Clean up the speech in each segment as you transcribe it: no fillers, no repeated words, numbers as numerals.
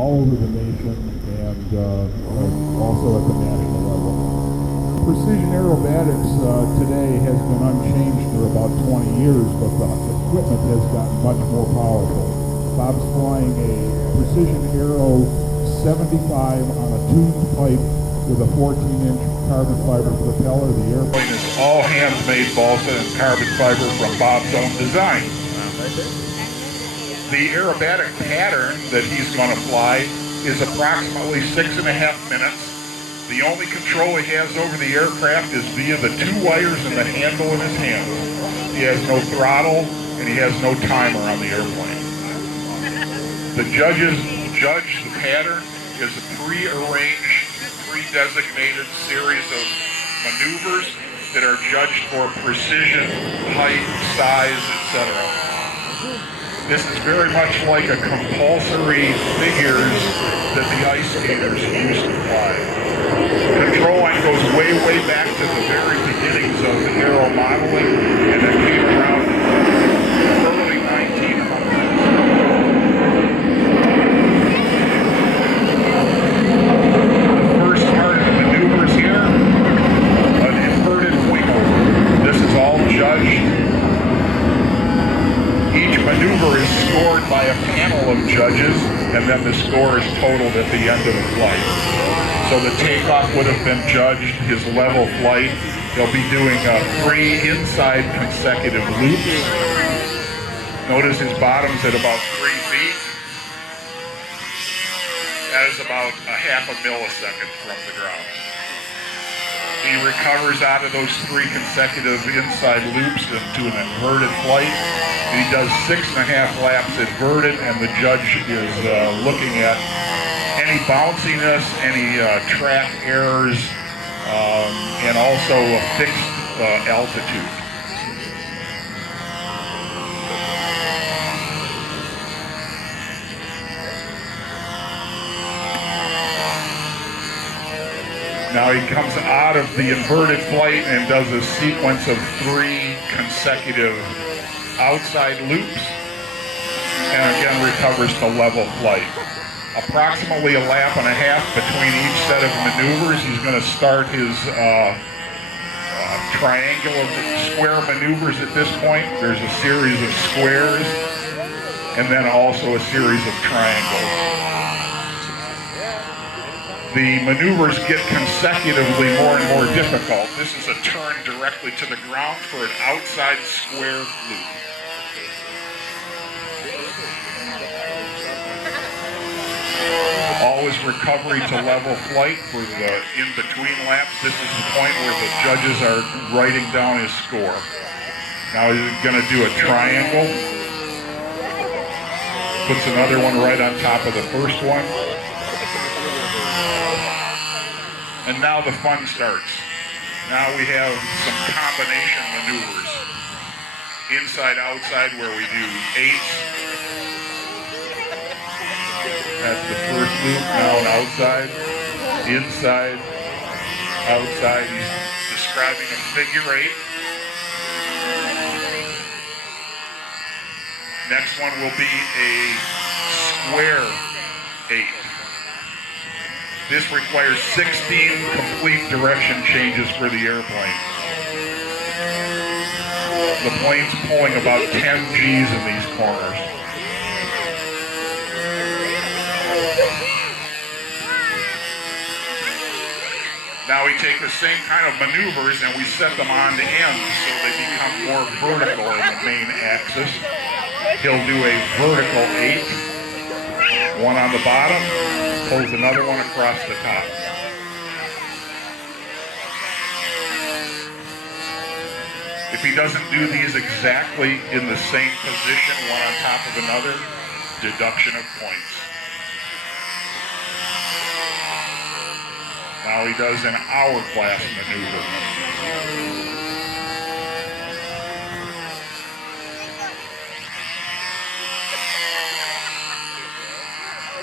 all over the nation and also at the national level. Precision aerobatics today has been unchanged for about 20 years, but the equipment has gotten much more powerful. Bob's flying a Precision Aero 75 on a tuned pipe with a 14-inch carbon fiber propeller. The airplane is all hand-made balsa and carbon fiber from Bob's own design. The aerobatic pattern that he's going to fly is approximately 6.5 minutes. The only control he has over the aircraft is via the 2 wires and the handle in his hand. He has no throttle and he has no timer on the airplane. The judges judge the pattern as a pre-arranged, pre-designated series of maneuvers that are judged for precision, height, size, etc. This is very much like a compulsory figures that the ice skaters used to fly. Control line goes way, way back to the very beginnings of aero modeling, and it came around early 1900s. The first part of the maneuvers here, an inverted wing over. This is all judged. Each maneuver is scored by a panel of judges, and then the score is totaled at the end of the flight. So the takeoff would have been judged, his level flight. They'll be doing 3 inside consecutive loops. Notice his bottom's at about 3 feet. That is about a half a millisecond from the ground. He recovers out of those 3 consecutive inside loops into an inverted flight. He does 6.5 laps inverted, and the judge is looking at any bounciness, any track errors, and also a fixed altitude. Now he comes out of the inverted flight and does a sequence of 3 consecutive outside loops, and again recovers to level flight. Approximately a lap and a half between each set of maneuvers. He's going to start his triangular square maneuvers at this point. There's a series of squares and then also a series of triangles. The maneuvers get consecutively more and more difficult. This is a turn directly to the ground for an outside square loop. Always recovery to level flight for the in-between laps. This is the point where the judges are writing down his score. Now he's going to do a triangle. Puts another one right on top of the first one. And now the fun starts. Now we have some combination maneuvers. Inside, outside, where we do 8s. That's the first loop. Now an outside, inside, outside. He's describing a figure 8. Next one will be a square 8. This requires 16 complete direction changes for the airplane. The plane's pulling about 10 Gs in these corners. Now we take the same kind of maneuvers and we set them on the ends so they become more vertical in the main axis. He'll do a vertical 8, one on the bottom, pulls another one across the top. If he doesn't do these exactly in the same position, one on top of another, deduction of points. Now he does an hourglass maneuver.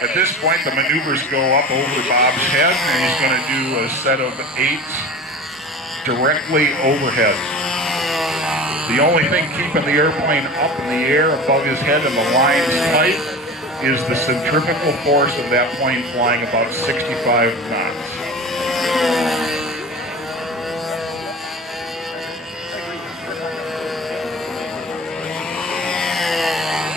At this point, the maneuvers go up over Bob's head, and he's going to do a set of 8s directly overhead. The only thing keeping the airplane up in the air above his head and the lines tight is the centrifugal force of that plane flying about 65 knots.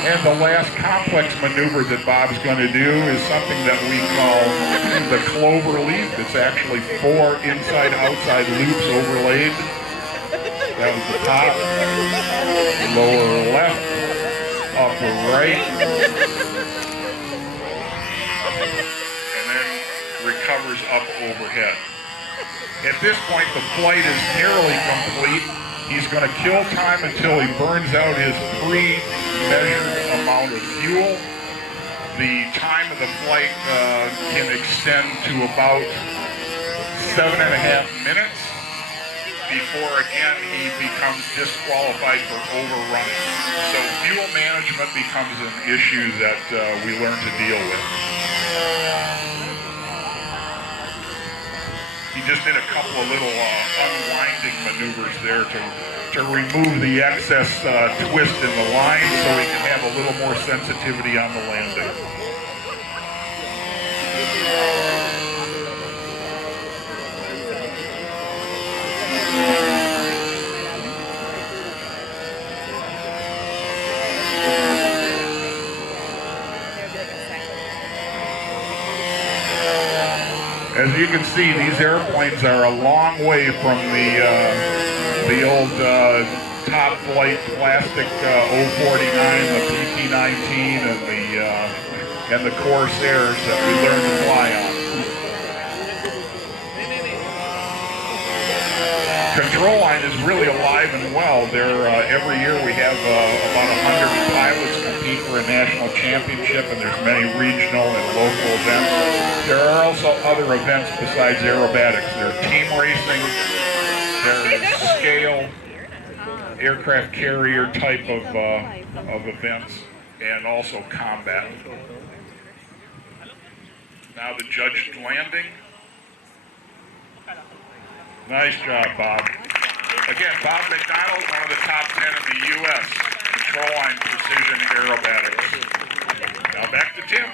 And the last complex maneuver that Bob's going to do is something that we call the clover leap. It's actually 4 inside-outside loops overlaid. That was the top, lower left, upper right, and then recovers up overhead. At this point, the flight is nearly complete. He's going to kill time until he burns out his pre-measured amount of fuel. The time of the flight can extend to about 7.5 minutes before, again, he becomes disqualified for overrunning. So fuel management becomes an issue that we learn to deal with. He just did a couple of little unwinding maneuvers there to remove the excess twist in the line so he can have a little more sensitivity on the landing. As you can see, these airplanes are a long way from the old top flight plastic 049, the PT-19, and the Corsairs that we learned to fly on. Control line is really alive and well. Every year we have about 100 pilots compete for a national championship, and there's many regional and local events. There are also other events besides aerobatics. There's team racing, there's scale, aircraft carrier type of events, and also combat. Now the judged landing. Nice job, Bob. Again, Bob McDonald, one of the top 10 in the U.S. Control line precision aerobatics. Now back to Tim.